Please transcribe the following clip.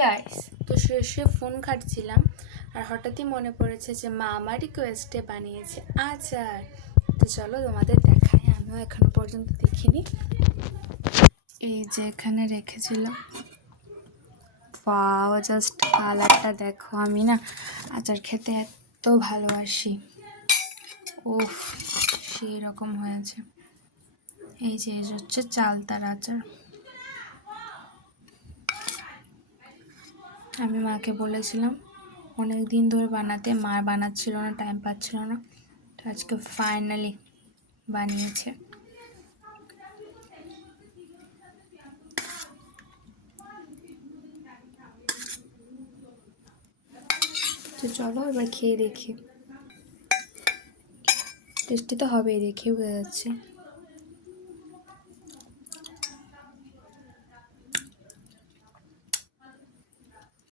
Guys, তো শুয়ে phone ঘাঁটছিলাম আর হঠাৎই মনে পড়েছে যে মা আমার রিকোয়েস্টে বানিয়েছে আচার। তো চলো তোমাদের দেখাই, আমিও এখনো পর্যন্ত দেখিনি। এই যে এখানে রেখেছিলাম, ওয়াও জাস্ট কালারটা দেখো। আমি না আচার খেতে এত ভালোবাসি, উফ সেই রকম হয়েছে। এই যে হচ্ছে চালতার আচার। আমি মাকে বলেছিলাম অনেক দিন ধরে বানাতে, মা বানাচ্ছিল না, টাইম পাচ্ছিল না, তো আজকে ফাইনালি বানিয়েছে। তো চলো এবার খেয়ে দেখি, টেস্টি তো হবেই, দেখে বোঝা যাচ্ছে।